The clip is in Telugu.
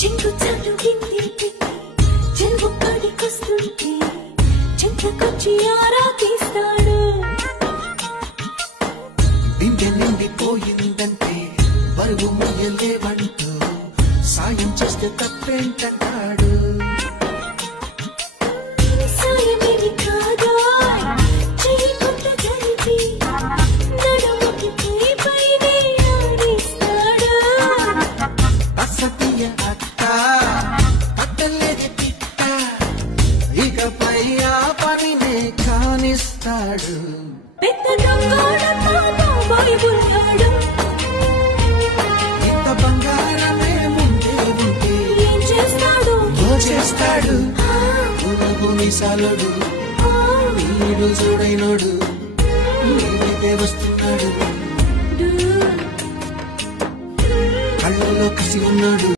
చెంగు చాటు గింది చెరువు కాడికొస్తుంటే చెంతకొచ్చి ఆరా తీస్తాడు. బిందె నిండిపోయిందంటే బరువు మొయ్యలేవంటూ సాయం చేస్తే తప్పేంటంటాడు. సాయమేమి కాదా చెయ్యి కొత్త జరిపి నడుముకి పైనే ఆడిస్తాడు. అసతీయ అక్క కట్టలేని పిట్ట ఇకపై ఆ పనినే కానిస్తాడు. పెద్ద దొంగోడతో బాబాయ్ ఉన్నాడు. ఇంత బంగారమే ముందే ఉంటే ఏం చేస్తాడు దోచేస్తాడు. సాలుడు వీడు చూడైనోడు నీకే వస్తున్నాడు. కళ్ళలో కసి ఉన్నాడు.